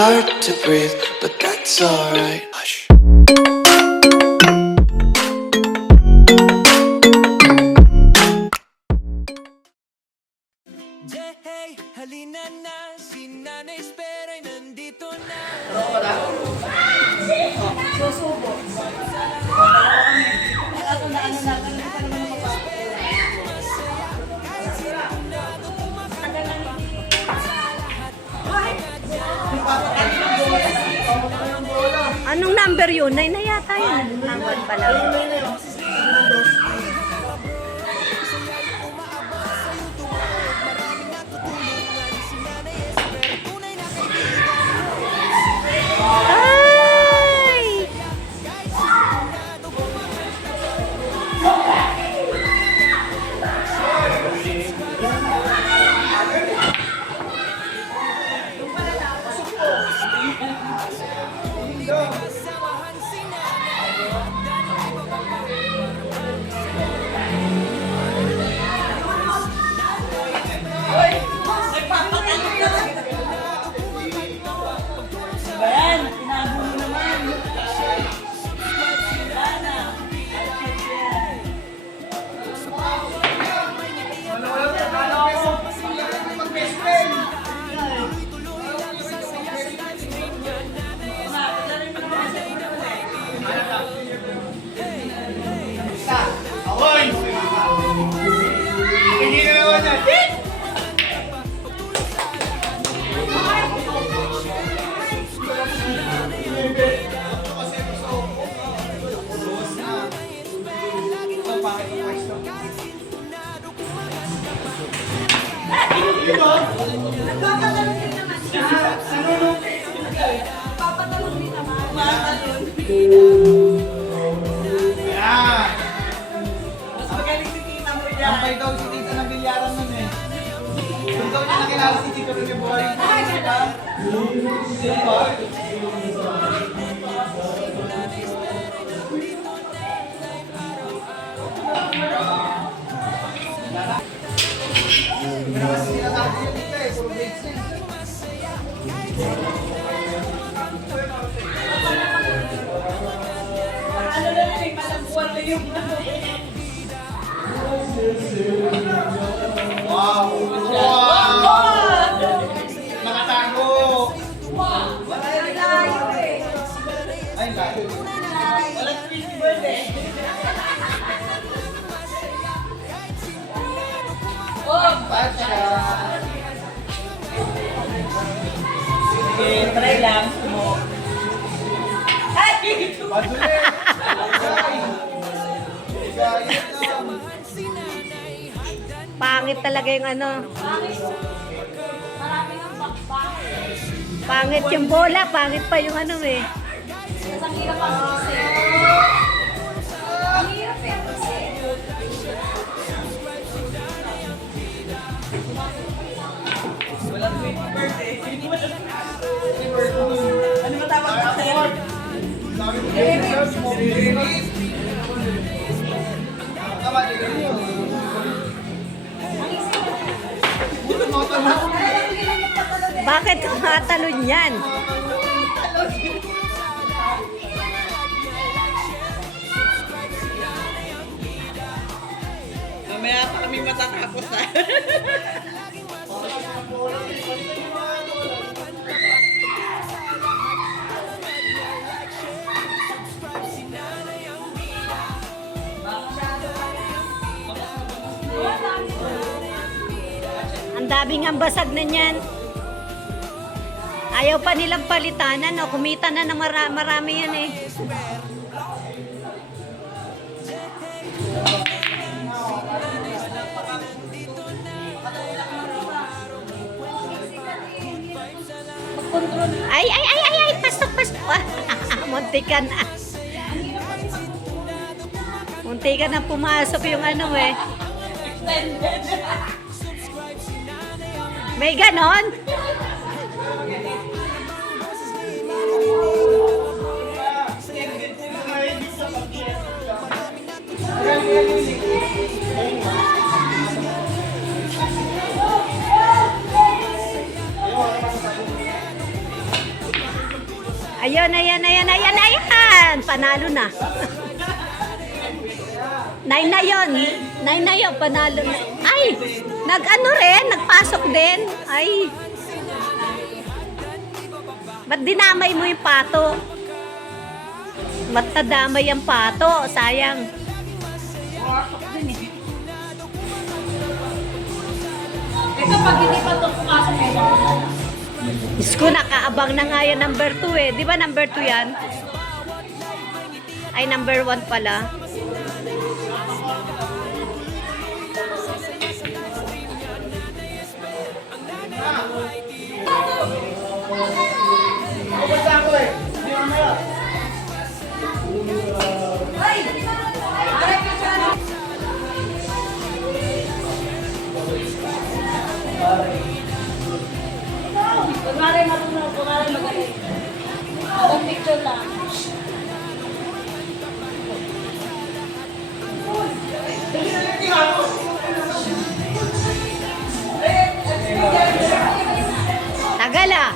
hard to breathe, but that's alright. Hush. Hey, halina na, si Nanay Espera ay nandito na. Susubo. Anong number yun? 9 na yata yun. Number pala. Ay! Sampay daw si Tito ng bilyaran nun eh. Doon daw niya nakilala si Tito ng boring. Diba? Wow! Nakatago! Ay, layo. Walang fishbird eh. Pasha! Sige, try lang. Maduli! Pangit talaga yung ano. Pangit yung bola, pangit pa yung ano eh. Walang fishbird eh. Ano matawag ka sa'yo? Bakit tumatalon yan? Mamaya pa kami matatapos ha. Ang daming ambasag na niyan. Ayaw pa nilang palitanan, no? Kumita na ng marami yan eh. Ay, pasok. Munti ka na. Munti ka na pumasok yung ano eh. May ganon? Ayun, ayan, ayan, ayan, ayan. Panalo na. 9 na yun. 9 na yun, panalo na. Ay, nag-ano rin, nagpasok din. Ay. Ba't dinamay mo yung pato? Ba't nadamay ang pato? Sayang. Ito pag hindi pa ito pumasok ito. Diyos ko, nakaabang na nga yan number 2 eh. Di ba number 2 yan? Ay, number 1 pala. Basta ako eh. Hindi mamaya. Kunwari marunong, kunwari magaling. Ang picture lang. Tagal ah.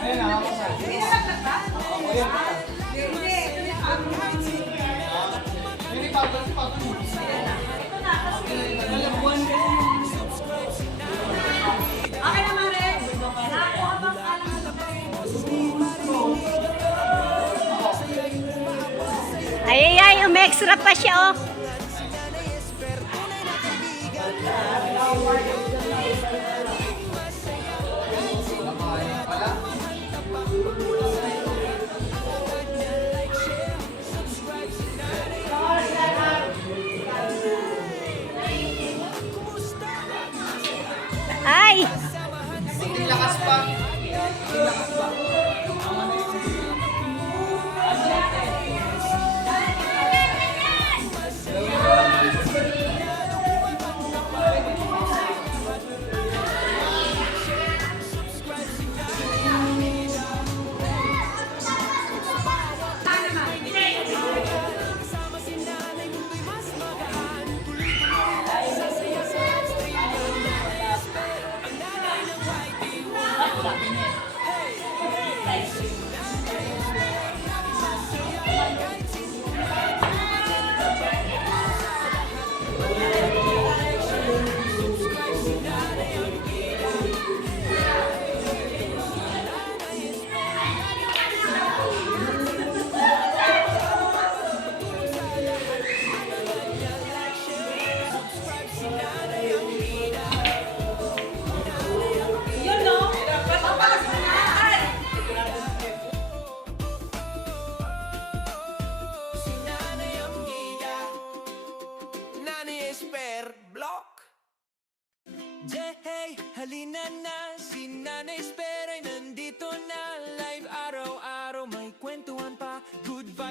Ayun na, ako sa. Hindi pa. Okay naman rin. Nakuha bang Ay, ay, ay, umextra pa siya oh. Ay! Hindi lakas pa. Hey, halina na, si Nanay Esper ay nandito na. Live araw-araw, may kwentuhan pa, good vibes.